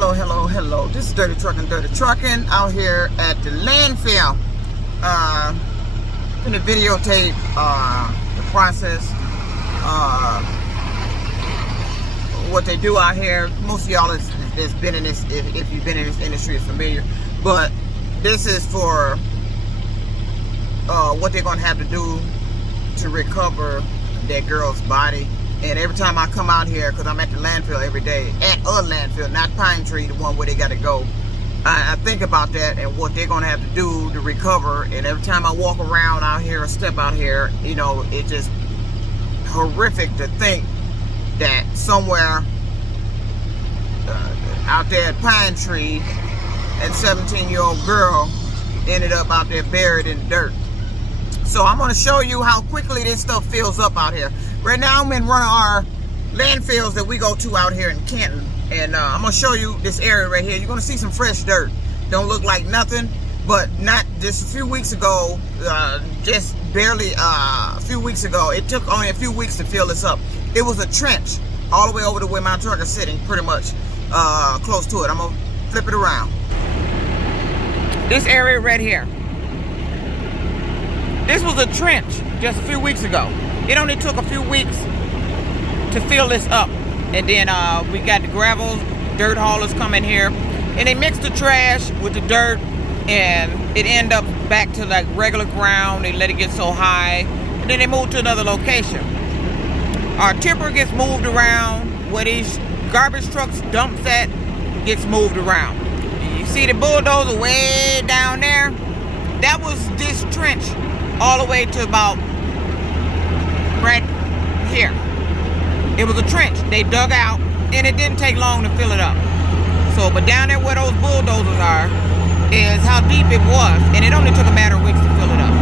Hello. This is Dirty Trucking out here at the landfill. In the videotape the process, what they do out here. Most of y'all that's been in this, if you've been in this industry, is familiar. But this is for what they're gonna have to do to recover that girl's body. And every time I come out here, because I'm at the landfill every day, at a landfill, not Pine Tree, the one where they got to go, I think about that and what they're going to have to do to recover. And every time I walk around out here or step out here, you know, it's just horrific to think that somewhere out there at Pine Tree, that 17-year-old girl ended up out there buried in the dirt. So I'm going to show you how quickly this stuff fills up out here. Right now I'm in one of our landfills that we go to out here in Canton. And I'm going to show you this area right here. You're going to see some fresh dirt. Don't look like nothing, but not just a few weeks ago, just barely a few weeks ago. It took only a few weeks to fill this up. It was a trench all the way over to where my truck is sitting, pretty much close to it. I'm going to flip it around. This area right here. This was a trench just a few weeks ago. It only took a few weeks to fill this up. And then we got the gravel, dirt haulers coming here. And they mix the trash with the dirt. And it ends up back to like regular ground. They let it get so high. And then they move to another location. Our tipper gets moved around. Where these garbage trucks dumps at gets moved around. You see the bulldozer way down there? That was this trench all the way to about right here. It was a trench they dug out, and it didn't take long to fill it up. So, but down there where those bulldozers are is how deep it was, and it only took a matter of weeks to fill it up.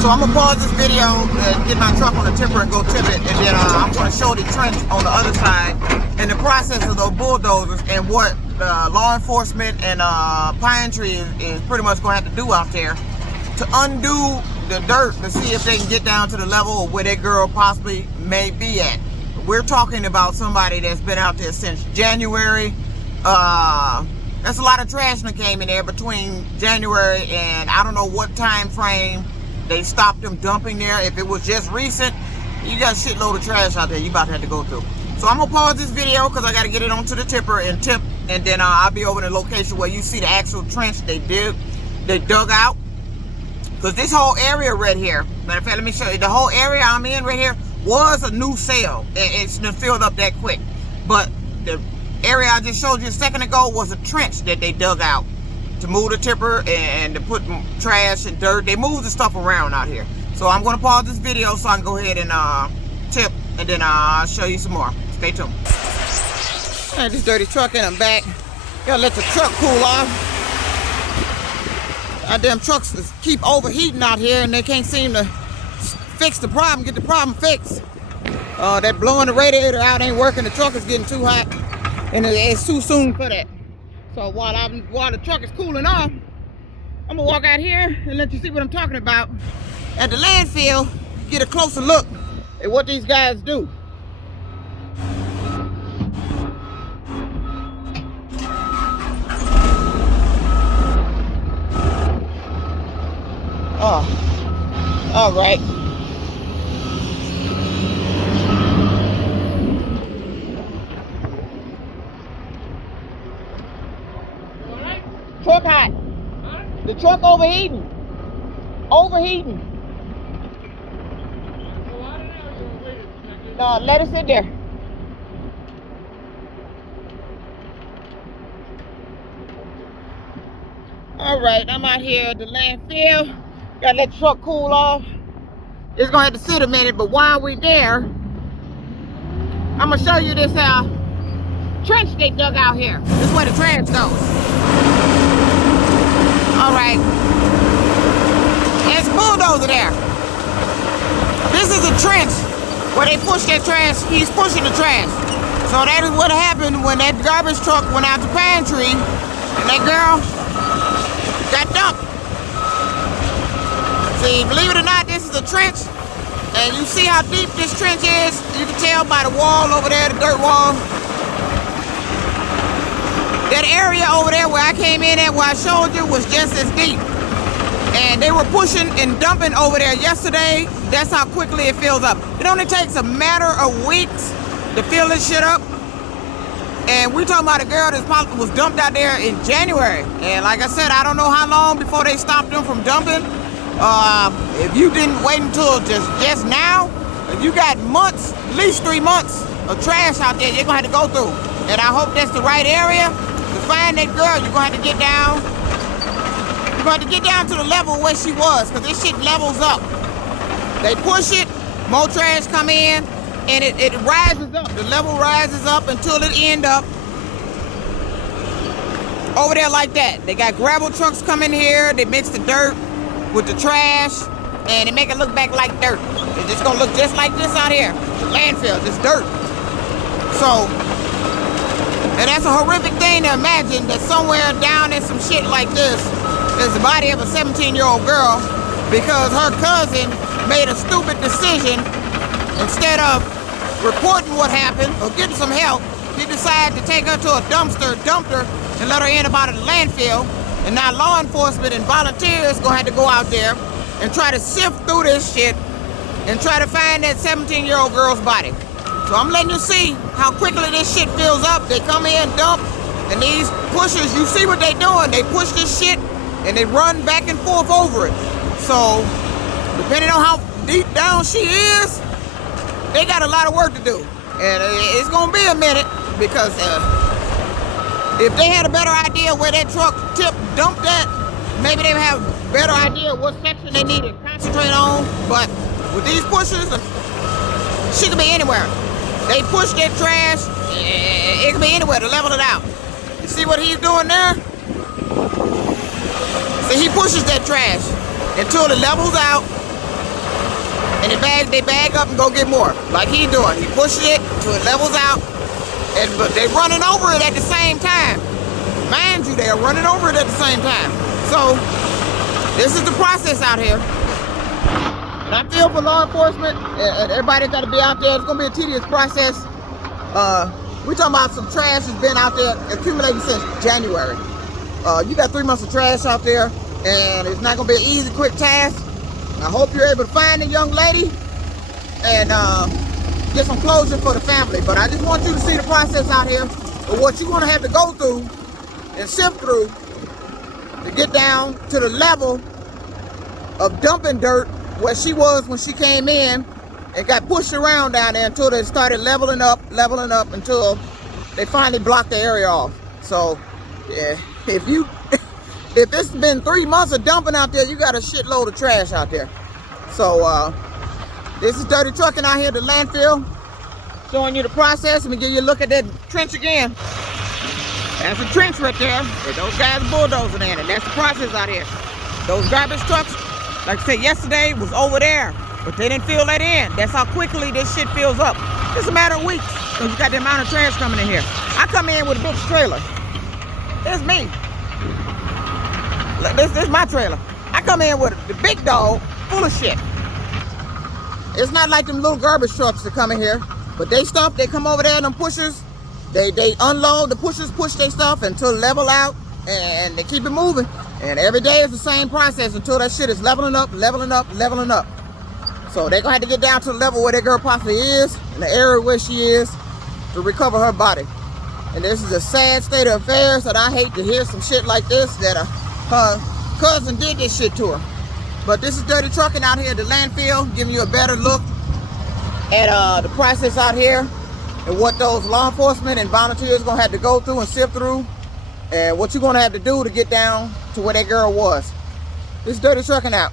So I'm gonna pause this video and get my truck on the tipper and go tip it, and then I'm gonna show the trench on the other side and the process of those bulldozers and what law enforcement and Pine Tree is pretty much gonna have to do out there to undo the dirt to see if they can get down to the level where that girl possibly may be at. We're talking about somebody that's been out there since January. That's a lot of trash that came in there between January and I don't know what time frame they stopped them dumping there. If it was just recent, you got a shitload of trash out there you about to have to go through. So I'm gonna pause this video because I gotta get it onto the tipper and tip, and then I'll be over in the location where you see the actual trench they dug out. Because this whole area right here, matter of fact, let me show you, the whole area I'm in right here was a new sale. It's been filled up that quick. But the area I just showed you a second ago was a trench that they dug out to move the tipper and to put trash and dirt. They moved the stuff around out here. So I'm going to pause this video so I can go ahead and tip, and then I'll show you some more. Stay tuned. All right, this Dirty Trucking, I'm back. Gotta let the truck cool off. Our damn trucks keep overheating out here and they can't seem to fix the problem, get the problem fixed. That blowing the radiator out ain't working. The truck is getting too hot and it's too soon for that. So while the truck is cooling off, I'm gonna walk out here and let you see what I'm talking about. At the landfill, get a closer look at what these guys do. Oh, all right. Truck hot. Huh? The truck overheating. Overheating. No, let it sit there. All right, I'm out here at the landfill. Gotta let the truck cool off. It's gonna have to sit a minute, but while we're there, I'm gonna show you this trench they dug out here. This is where the trash goes. All right. There's a bulldozer there. This is a trench where they push that trash. He's pushing the trash. So that is what happened when that garbage truck went out to Pine Tree and that girl got dumped. See, believe it or not, this is a trench, and you see how deep this trench is. You can tell by the wall over there, the dirt wall. That area over there where I came in at, where I showed you, was just as deep. And they were pushing and dumping over there yesterday. That's how quickly it fills up. It only takes a matter of weeks to fill this shit up. And we talking about a girl that was dumped out there in January. And like I said, I don't know how long before they stopped them from dumping. If you didn't wait until just now, if you got months, at least 3 months of trash out there, you're gonna have to go through. And I hope that's the right area. To find that girl, you're gonna have to get down. You're gonna have to get down to the level where she was, because this shit levels up. They push it, more trash come in, and it rises up. The level rises up until it end up over there like that. They got gravel trucks coming here. They mix the dirt with the trash, and they make it look back like dirt. It's just gonna look just like this out here. The landfill, just dirt. So, and that's a horrific thing to imagine, that somewhere down in some shit like this is the body of a 17-year-old girl because her cousin made a stupid decision. Instead of reporting what happened or getting some help, he decided to take her to a dumpster, dumped her, and let her end up out of the landfill. And now law enforcement and volunteers gonna have to go out there and try to sift through this shit and try to find that 17-year-old girl's body. So I'm letting you see how quickly this shit fills up. They come in, dump, and these pushers, you see what they doing. They push this shit and they run back and forth over it. So depending on how deep down she is, they got a lot of work to do. And it's gonna be a minute, because if they had a better idea where that truck tip dumped at, maybe they would have a better idea what section they need to concentrate on. But with these pushers, she could be anywhere. They push that trash, it could be anywhere to level it out. You see what he's doing there? See, he pushes that trash until it levels out, and they bag up and go get more, like he's doing. He pushes it till it levels out, but they're running over it at the same time. Mind you, they are running over it at the same time. So, this is the process out here. And I feel for law enforcement, and everybody got to be out there. It's going to be a tedious process. We're talking about some trash that's been out there accumulating since January. You got 3 months of trash out there, and it's not going to be an easy, quick task. I hope you're able to find a young lady and get some closure for the family. But I just want you to see the process out here of what you're going to have to go through and sift through to get down to the level of dumping dirt where she was when she came in and got pushed around down there until they started leveling up until they finally blocked the area off. So, yeah, if it's been 3 months of dumping out there, you got a shitload of trash out there. So, this is Dirty Trucking out here at the landfill, showing you the process. Let me give you a look at that trench again. That's a trench right there. And those guys are bulldozing in it. That's the process out here. Those garbage trucks, like I said yesterday, was over there, but they didn't fill that in. That's how quickly this shit fills up. It's a matter of weeks, because you got the amount of trash coming in here. I come in with a big trailer. It's me. This is my trailer. I come in with the big dog full of shit. It's not like them little garbage trucks that come in here, but they come over there, them pushers, they unload, the pushers push their stuff until level out, and they keep it moving. And every day is the same process until that shit is leveling up. So they're gonna have to get down to the level where that girl possibly is, in the area where she is, to recover her body. And this is a sad state of affairs, that I hate to hear some shit like this, that her cousin did this shit to her. But this is Dirty Trucking out here at the landfill, giving you a better look at the process out here and what those law enforcement and volunteers gonna have to go through and sift through, and what you're gonna have to do to get down to where that girl was. This is Dirty Trucking out.